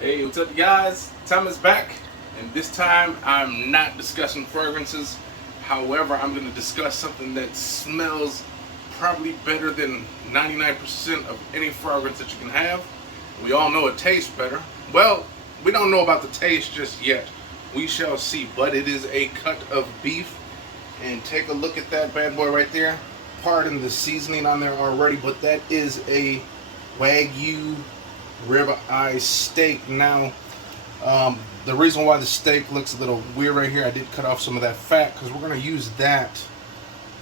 Hey, what's up, guys? Tom is back, and this time I'm not discussing fragrances. However, I'm going to discuss something that smells probably better than 99% of any fragrance that you can have. We all know it tastes better. Well, we don't know about the taste just yet. We shall see, but it is a cut of beef. And take a look at that bad boy right there. Pardon the seasoning on there already, but that is a Wagyu rib eye steak. Now, the reason why the steak looks a little weird right here, I did cut off some of that fat because we're going to use that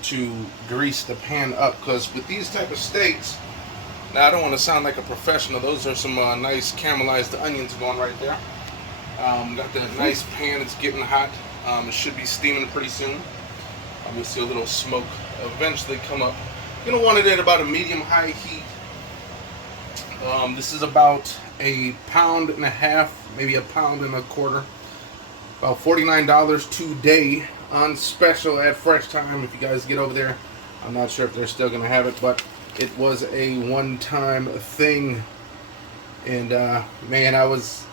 to grease the pan up. Because with these type of steaks, now I don't want to sound like a professional. Those are some nice caramelized onions going right there. Got the nice pan. It's getting hot. It should be steaming pretty soon. We'll see a little smoke eventually come up. You're going to want it at about a medium-high heat. This is about a pound and a half, maybe a pound and a quarter. About $49 today on special at Fresh Time. If you guys get over there, I'm not sure if they're still going to have it, but it was a one-time thing. And man, I was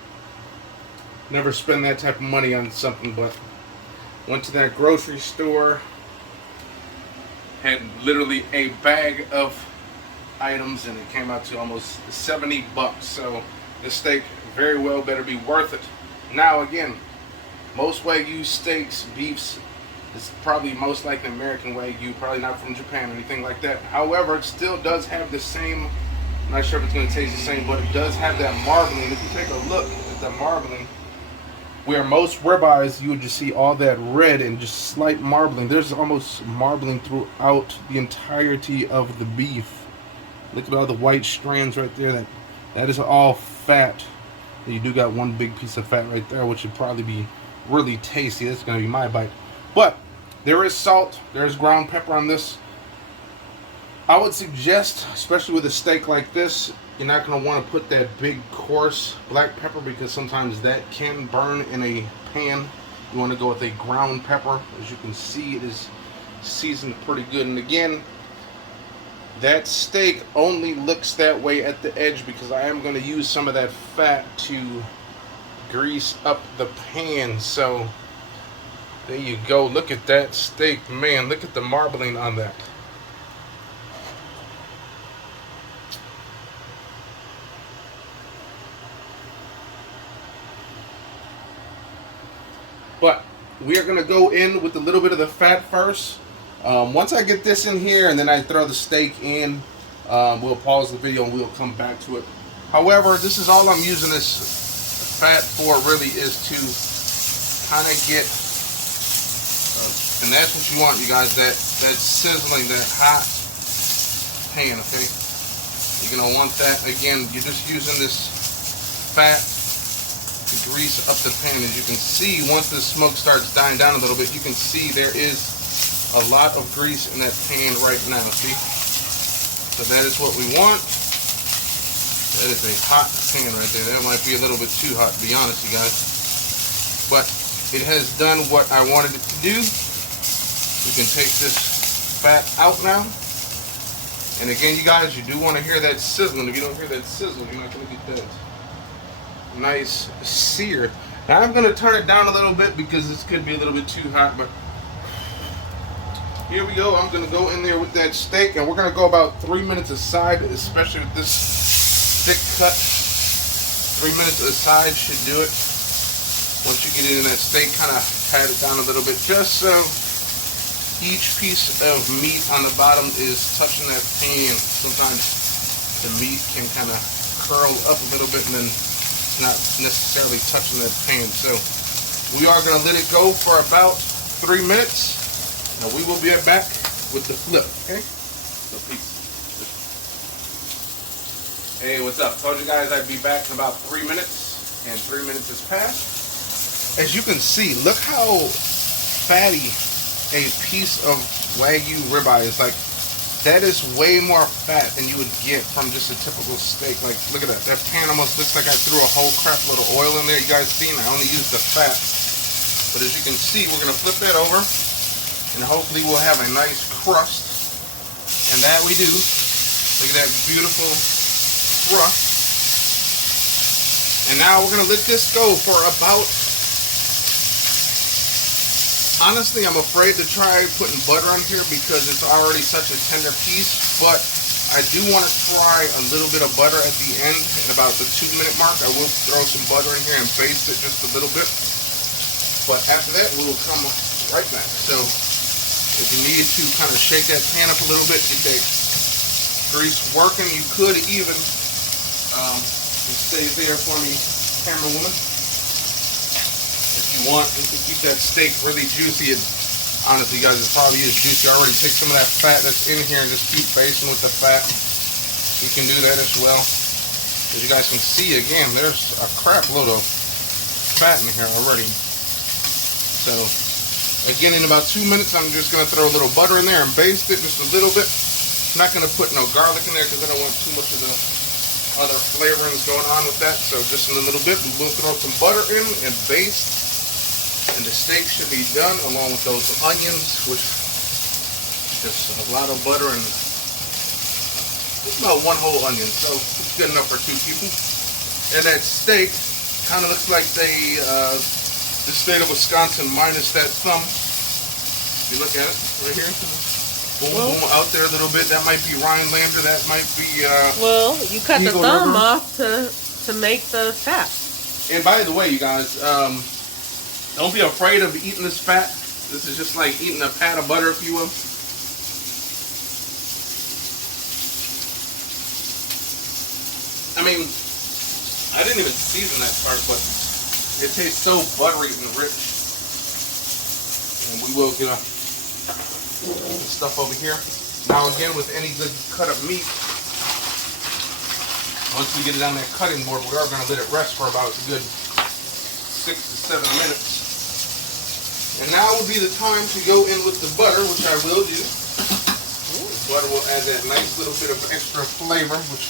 never spend that type of money on something, but went to that grocery store, had literally a bag of items, and it came out to almost 70 bucks. So this steak very well better be worth it. Now again, most Wagyu steaks, beefs, is probably most likely American Wagyu, probably not from Japan or anything like that. However, it still does have the same, I'm not sure if it's going to taste the same, but it does have that marbling. If you take a look at the marbling, where most ribeyes you would just see all that red and just slight marbling, there's almost marbling throughout the entirety of the beef. Look at all the white strands right there. That is all fat. You do got one big piece of fat right there, which would probably be really tasty. That's going to be my bite. But there is salt. There's ground pepper on this. I would suggest, especially with a steak like this, you're not going to want to put that big coarse black pepper because sometimes that can burn in a pan. You want to go with a ground pepper. As you can see, it is seasoned pretty good. And again, that steak only looks that way at the edge because I am going to use some of that fat to grease up the pan. So there you go. Look at that steak, man. Look at the marbling on that. But we are going to go in with a little bit of the fat first. Once I get this in here and then I throw the steak in, we'll pause the video and we'll come back to it. However, this is all I'm using this fat for really is to kind of get, and that's what you want, you guys, that sizzling, that hot pan, okay? You're going to want that. Again, you're just using this fat to grease up the pan. As you can see, once the smoke starts dying down a little bit, you can see there is a lot of grease in that pan right now, see? So that is what we want. That is a hot pan right there. That might be a little bit too hot, to be honest, you guys. But it has done what I wanted it to do. We can take this fat out now. And again, you guys, you do want to hear that sizzling. If you don't hear that sizzle, you're not going to get that nice sear. Now I'm going to turn it down a little bit because this could be a little bit too hot, but here we go. I'm going to go in there with that steak, and we're going to go about 3 minutes aside, especially with this thick cut. 3 minutes aside should do it. Once you get it in that steak, kind of pat it down a little bit, just so each piece of meat on the bottom is touching that pan. Sometimes the meat can kind of curl up a little bit, and then not necessarily touching that pan. So we are going to let it go for about 3 minutes. Now we will be right back with the flip, okay? So peace. Hey, what's up? Told you guys I'd be back in about 3 minutes, and 3 minutes has passed. As you can see, look how fatty a piece of Wagyu ribeye is. Like, that is way more fat than you would get from just a typical steak. Like, look at that. That pan almost looks like I threw a whole crap load of oil in there. You guys seen? I only used the fat. But as you can see, we're going to flip that over. And hopefully we'll have a nice crust. And that we do. Look at that beautiful crust. And now we're gonna let this go for about, honestly, I'm afraid to try putting butter on here because it's already such a tender piece, but I do want to try a little bit of butter at the end. At about the 2-minute mark, I will throw some butter in here and baste it just a little bit. But after that, we will come right back. So if you need to kind of shake that pan up a little bit, get that grease working, you could even, stay there for me, camera woman. If you want, you can keep that steak really juicy. Honestly, guys, it probably is juicy. I already take some of that fat that's in here and just keep basting with the fat. You can do that as well. As you guys can see, again, there's a crap load of fat in here already. So, again, in about 2 minutes, I'm just going to throw a little butter in there and baste it just a little bit. I'm not going to put no garlic in there because I don't want too much of the other flavorings going on with that. So, just in a little bit, we will throw some butter in and baste. And the steak should be done along with those onions, which just a lot of butter and just about 1 whole onion. So it's good enough for 2 people. And that steak kind of looks like the state of Wisconsin minus that thumb. If you look at it right here, boom, boom, out there a little bit. That might be Rhinelander. That might be. Well, you cut the thumb off to make the fat. And by the way, you guys. Don't be afraid of eating this fat. This is just like eating a pat of butter, if you will. I mean, I didn't even season that part, but it tastes so buttery and rich. And we will get the stuff over here. Now again, with any good cut of meat, once we get it on that cutting board, we are going to let it rest for about a good 6 to 7 minutes. And now will be the time to go in with the butter, which I will do. The butter will add that nice little bit of extra flavor, which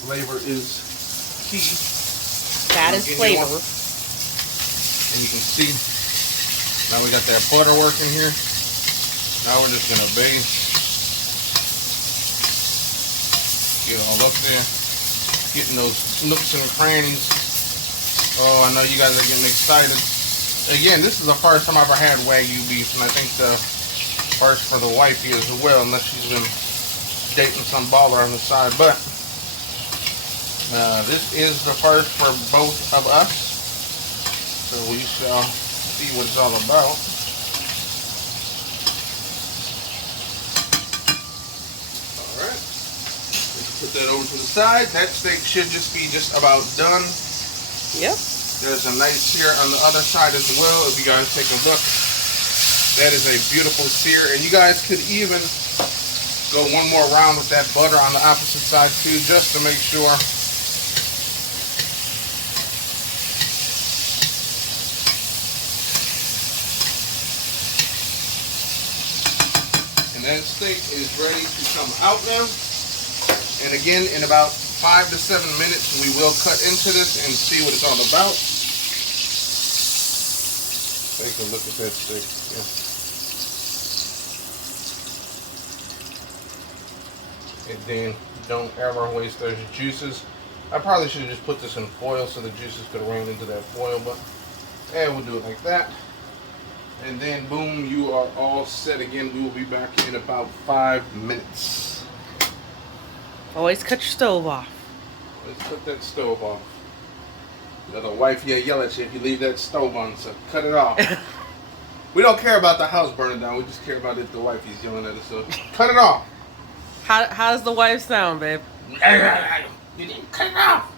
flavor is key. That is flavor. And you can see, now we got that butter working here. Now we're just going to baste. Get all up there. Getting those nooks and crannies. Oh, I know you guys are getting excited. Again, this is the first time I've ever had Wagyu beef, and I think the first for the wifey as well, unless she's been dating some baller on the side. But this is the first for both of us, so we shall see what it's all about. All right, let's put that over to the side. That steak should just be just about done. Yep. There's a nice sear on the other side as well. If you guys take a look, that is a beautiful sear. And you guys could even go one more round with that butter on the opposite side too, just to make sure. And that steak is ready to come out now. And again, in about 5 to 7 minutes, we will cut into this and see what it's all about. Take a look at that steak. Yeah. And then don't ever waste those juices. I probably should have just put this in foil so the juices could have ran into that foil, but yeah, we'll do it like that. And then boom, you are all set again. We will be back in about 5 minutes. Always cut your stove off. Let's cut that stove off. The other wife yell at you if you leave that stove on, so cut it off. We don't care about the house burning down. We just care about if the wife is yelling at us, so cut it off. How does the wife sound, babe? You didn't cut it off.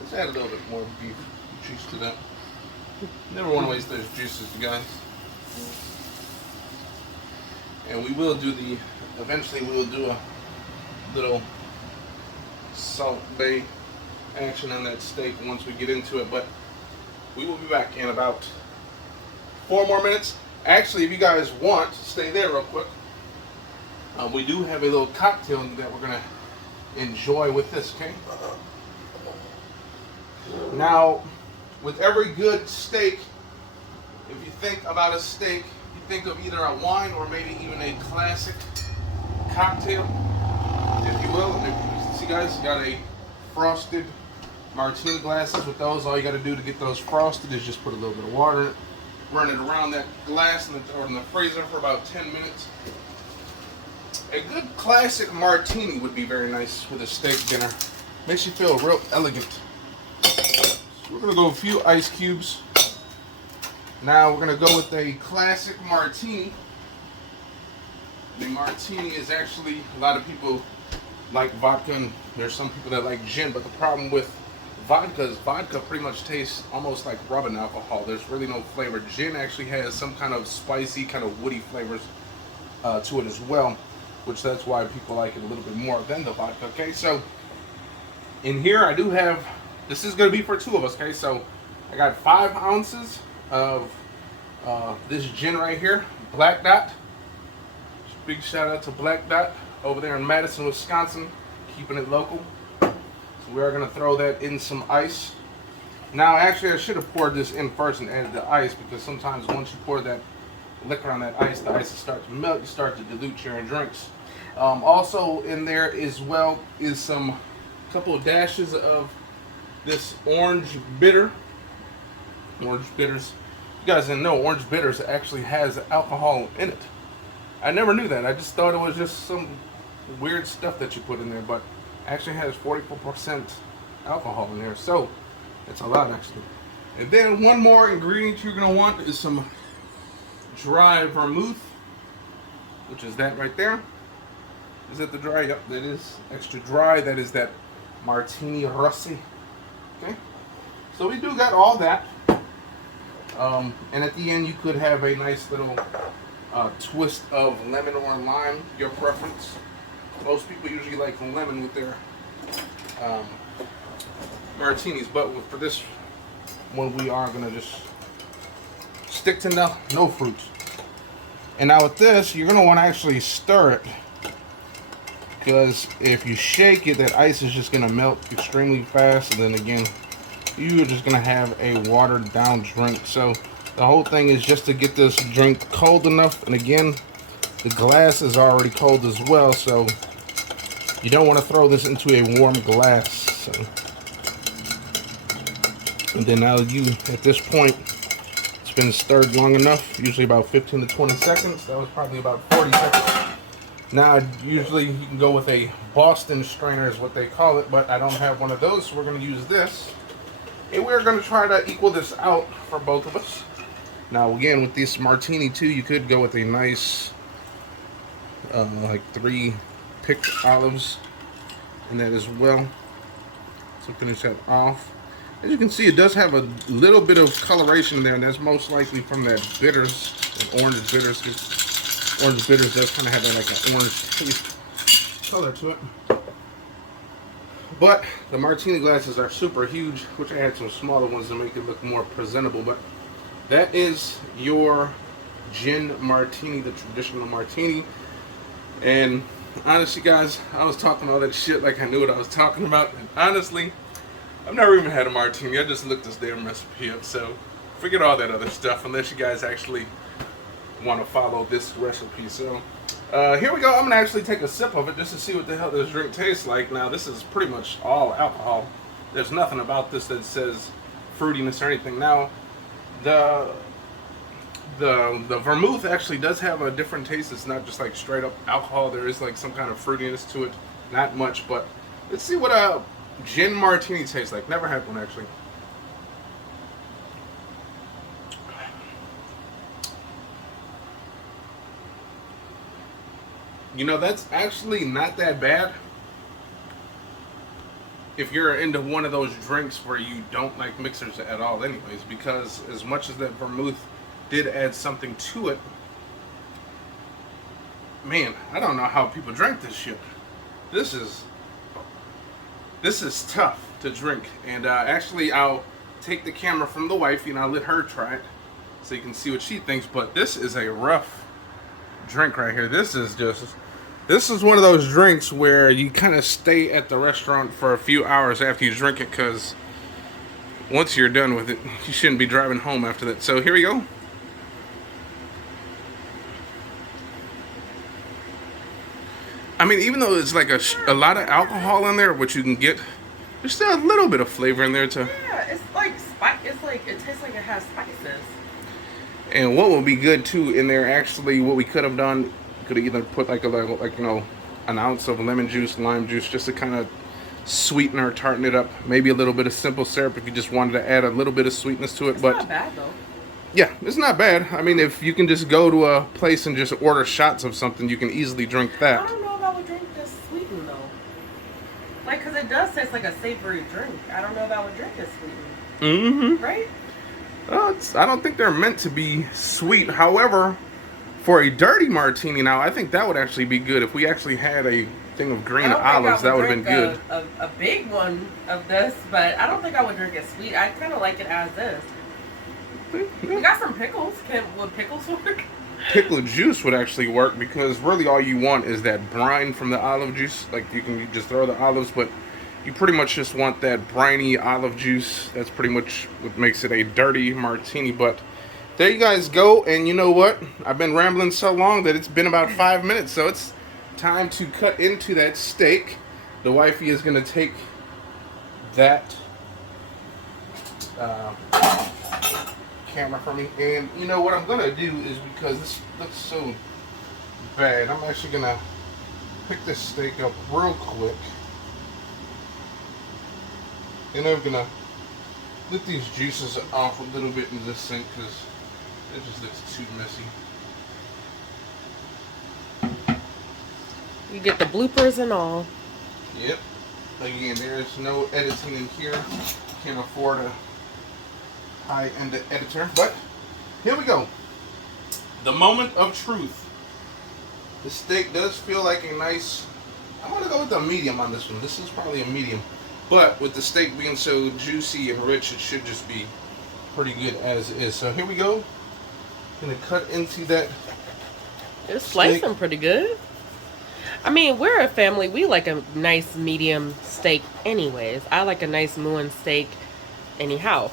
Let's add a little bit more beef juice to that. Never want to waste those juices, you guys. And we will do eventually we will do a little Salt Bay action on that steak once we get into it, but we will be back in about 4 more minutes. Actually, if you guys want, stay there real quick. We do have a little cocktail that we're going to enjoy with this, okay? Now, with every good steak, if you think about a steak, you think of either a wine or maybe even a classic cocktail, if you will. And if you see, guys, got a frosted martini glasses with those. All you got to do to get those frosted is just put a little bit of water in it, run it around that glass or in the freezer for about 10 minutes. A good classic martini would be very nice with a steak dinner. Makes you feel real elegant. So we're going to go a few ice cubes. Now we're going to go with a classic martini. The martini is actually, a lot of people like vodka, and there's some people that like gin, but the problem with vodka is vodka pretty much tastes almost like rubbing alcohol. There's really no flavor. Gin actually has some kind of spicy, kind of woody flavors to it as well, which that's why people like it a little bit more than the vodka. Okay, so in here I do have, this is going to be for two of us. Okay, so I got 5 ounces of this gin right here, Black Dot. Big shout out to Black Dot over there in Madison, Wisconsin, keeping it local. So we are going to throw that in some ice. Now, actually, I should have poured this in first and added the ice, because sometimes once you pour that liquor on that ice, the ice will start to melt. You start to dilute your drinks. Also in there as well is some couple of dashes of this orange bitter. Orange bitters. You guys didn't know orange bitters actually has alcohol in it. I never knew that. I just thought it was just some weird stuff that you put in there, but actually has 44% alcohol in there, so it's a lot actually. And then one more ingredient you're going to want is some dry vermouth, which is that right there. Is it the dry? Yep, that is extra dry. That is that Martini Rossi. Okay, so we do got all that. And at the end you could have a nice little twist of lemon or lime, your preference. Most people usually like lemon with their martinis, but for this one we are gonna just stick to no fruit. And now with this, you're gonna want to actually stir it, because if you shake it, that ice is just gonna melt extremely fast, and then again, you're just gonna have a watered down drink. So the whole thing is just to get this drink cold enough, and again, the glass is already cold as well, so you don't want to throw this into a warm glass. So, and then now at this point, it's been stirred long enough, usually about 15 to 20 seconds. That was probably about 40 seconds. Now, usually you can go with a Boston strainer is what they call it, but I don't have one of those, so we're going to use this. And we're going to try to equal this out for both of us. Now, again, with this martini too, you could go with a nice, like 3 picked olives in that as well. So finish that off. As you can see, it does have a little bit of coloration there, and that's most likely from that bitters, orange bitters. Orange bitters does kind of have like an orange taste color to it. But the martini glasses are super huge, which I had some smaller ones to make it look more presentable. But that is your gin martini, the traditional martini. And honestly, guys, I was talking all that shit like I knew what I was talking about. And honestly, I've never even had a martini. I just looked this damn recipe up. So forget all that other stuff unless you guys actually want to follow this recipe. So here we go. I'm gonna actually take a sip of it just to see what the hell this drink tastes like. Now, this is pretty much all alcohol. There's nothing about this that says fruitiness or anything. Now, the vermouth actually does have a different taste. It's not just like straight up alcohol. There is like some kind of fruitiness to it. Not much, but let's see what a gin martini tastes like. Never had one actually. You know, that's actually not that bad if you're into one of those drinks where you don't like mixers at all anyways, because as much as that vermouth did add something to it, man, I don't know how people drink this shit. This is tough to drink. And actually, I'll take the camera from the wifey and I'll let her try it so you can see what she thinks. But this is a rough drink right here. This is one of those drinks where you kind of stay at the restaurant for a few hours after you drink it, because once you're done with it, you shouldn't be driving home after that. So here we go. I mean, even though it's like a lot of alcohol in there, which you can get There's still a little bit of flavor in there too. Yeah, it's like it tastes like it has spices. And what would be good too in there, actually, what we could have done, could have either put like an ounce of lemon juice, lime juice, just to kind of sweeten or tarten it up. Maybe a little bit of simple syrup if you just wanted to add a little bit of sweetness to it. It's but not bad though. yeah, it's not bad. I mean, if you can just go to a place and just order shots of something, you can easily drink that. I don't know if I would drink this sweetened though. Like, cause it does taste like a savory drink. I don't know if I would drink it sweetened. Right? Well, I don't think they're meant to be sweet. However, for a dirty martini now, I think that would actually be good. If we actually had a thing of green olives, that would have been good. A big one of this, but I don't think I would drink it sweet. I kind of like it as is. We got some pickles. Would pickles work? Pickle juice would actually work, because really all you want is that brine from the olive juice. Like, you just throw the olives, but you pretty much just want that briny olive juice. That's pretty much what makes it a dirty martini. But there you guys go. And you know what? I've been rambling so long that it's been about 5 minutes. So it's time to cut into that steak. The wifey is going to take that camera from me. And you know what I'm going to do is, because this looks so bad, I'm actually going to pick this steak up real quick. And I'm gonna let these juices off a little bit in this sink, because it just looks too messy. You get the bloopers and all. Yep. Again, there's no editing in here. Can't afford a high-end editor. But here we go. The moment of truth. The steak does feel like a nice... I'm gonna go with a medium on this one. This is probably a medium. But with the steak being so juicy and rich, it should just be pretty good as is. So here we go. Gonna cut into that. It's slicing pretty good. I mean, we're a family. We like a nice medium steak anyways. I like a nice mooing steak anyhow.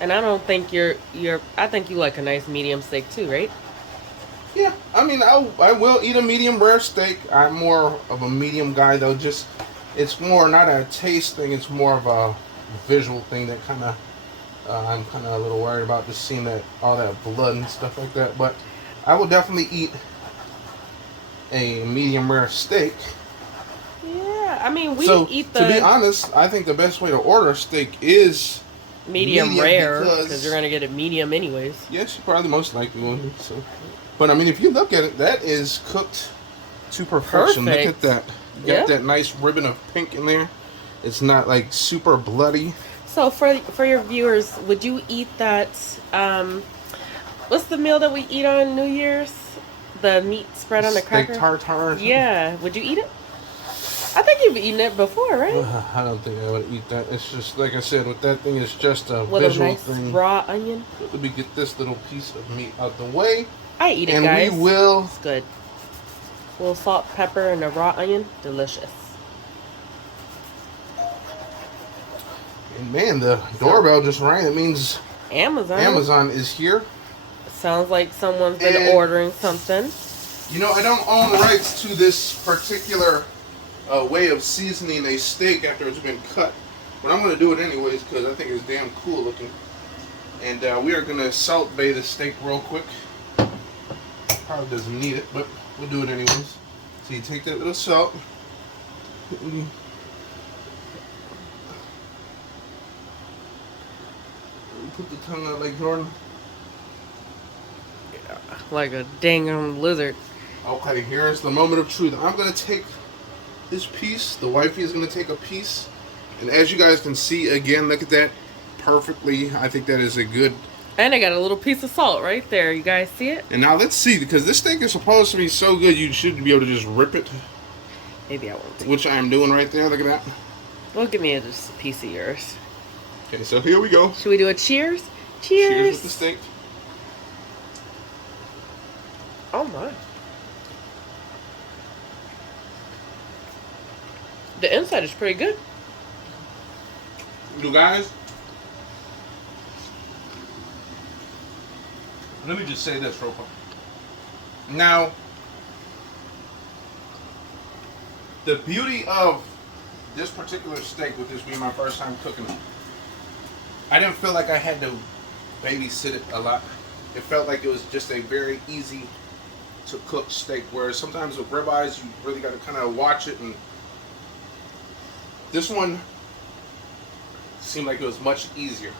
And I don't think I think you like a nice medium steak too, right? Yeah, I mean, I will eat a medium rare steak. I'm more of a medium guy though. Just, it's more not a taste thing, it's more of a visual thing that kind of, I'm kind of a little worried about, just seeing that, all that blood and stuff like that. But I will definitely eat a medium rare steak. Yeah, I mean, eat the... To be honest, I think the best way to order a steak is medium rare, because you're going to get it medium anyways. Yes, you probably most likely will. So. But I mean, if you look at it, that is cooked to perfection. Perfect. Look at that. You got that nice ribbon of pink in there. It's not like super bloody. So for your viewers, would you eat that? What's the meal that we eat on New Year's? The meat spread on the cracker. Steak tartare. Yeah. Would you eat it? I think you've eaten it before, right? I don't think I would eat that. It's just, like I said, with that thing, it's just a with visual a nice thing. Raw onion. Let me get this little piece of meat out the way. I eat it, and guys. And we will. It's good. A little salt, pepper, and a raw onion. Delicious. And man, the doorbell just rang. It means Amazon is here. Sounds like someone's been ordering something. You know, I don't own rights to this particular way of seasoning a steak after it's been cut. But I'm going to do it anyways because I think it's damn cool looking. And we are going to salt bay the steak real quick. Probably doesn't need it, but we'll do it anyways. So you take that little salt. Put the tongue out like Jordan. Yeah, like a dang lizard. Okay, here's the moment of truth. I'm going to take this piece. The wifey is going to take a piece. And as you guys can see, again, look at that. Perfectly. I think that is a good... And I got a little piece of salt right there. You guys see it? And now let's see, because this steak is supposed to be so good, you should be able to just rip it. Maybe I won't. Which I am doing right there. Look at that. Well, give me just a piece of yours. Okay, so here we go. Should we do a cheers? Cheers. Cheers with the steak. Oh my. The inside is pretty good. You guys, let me just say this real quick. Now, the beauty of this particular steak, with this being my first time cooking it, I didn't feel like I had to babysit it a lot. It felt like it was just a very easy to cook steak, whereas sometimes with ribeyes you really got to kind of watch it, and this one seemed like it was much easier.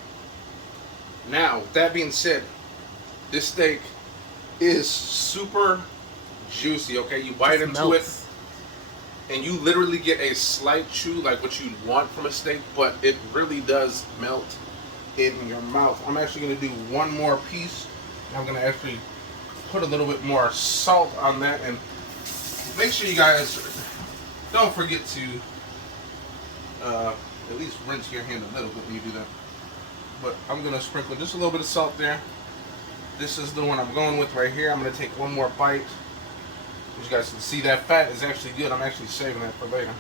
Now, with that being said, this steak is super juicy, okay? You bite into it and you literally get a slight chew like what you'd want from a steak, but it really does melt in your mouth. I'm actually going to do one more piece. I'm going to actually put a little bit more salt on that, and make sure you guys don't forget to at least rinse your hand a little bit when you do that. But I'm going to sprinkle just a little bit of salt there. This is the one I'm going with right here. I'm going to take one more bite. As you guys can see, that fat is actually good. I'm actually saving that for later.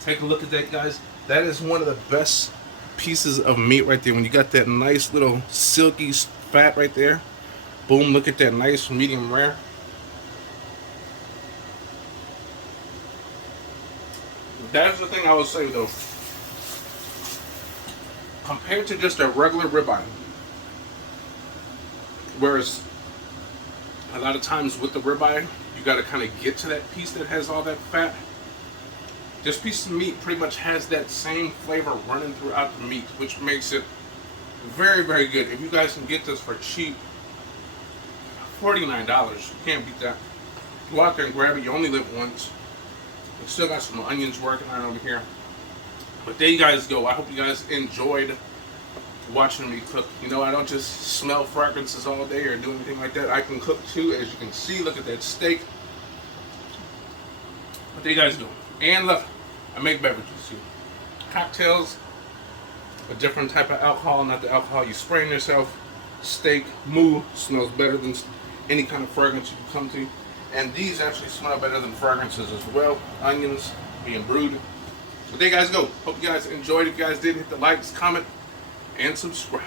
Take a look at that, guys. That is one of the best pieces of meat right there. When you got that nice little silky fat right there. Boom, look at that nice medium rare. That's the thing I would say though. Compared to just a regular ribeye, whereas a lot of times with the ribeye, you got to kind of get to that piece that has all that fat. This piece of meat pretty much has that same flavor running throughout the meat, which makes it very, very good. If you guys can get this for cheap, $49, you can't beat that. Go out there and grab it. You only live once. We still got some onions working on over here. But there you guys go. I hope you guys enjoyed watching me cook. You know, I don't just smell fragrances all day or do anything like that. I can cook too, as you can see. Look at that steak. But there you guys go. And look, I make beverages too. Cocktails, a different type of alcohol, not the alcohol you spray in yourself. Steak, moo, smells better than any kind of fragrance you can come to. And these actually smell better than fragrances as well. Onions being brewed. But there you guys go. Hope you guys enjoyed. If you guys did, hit the likes, comment, and subscribe.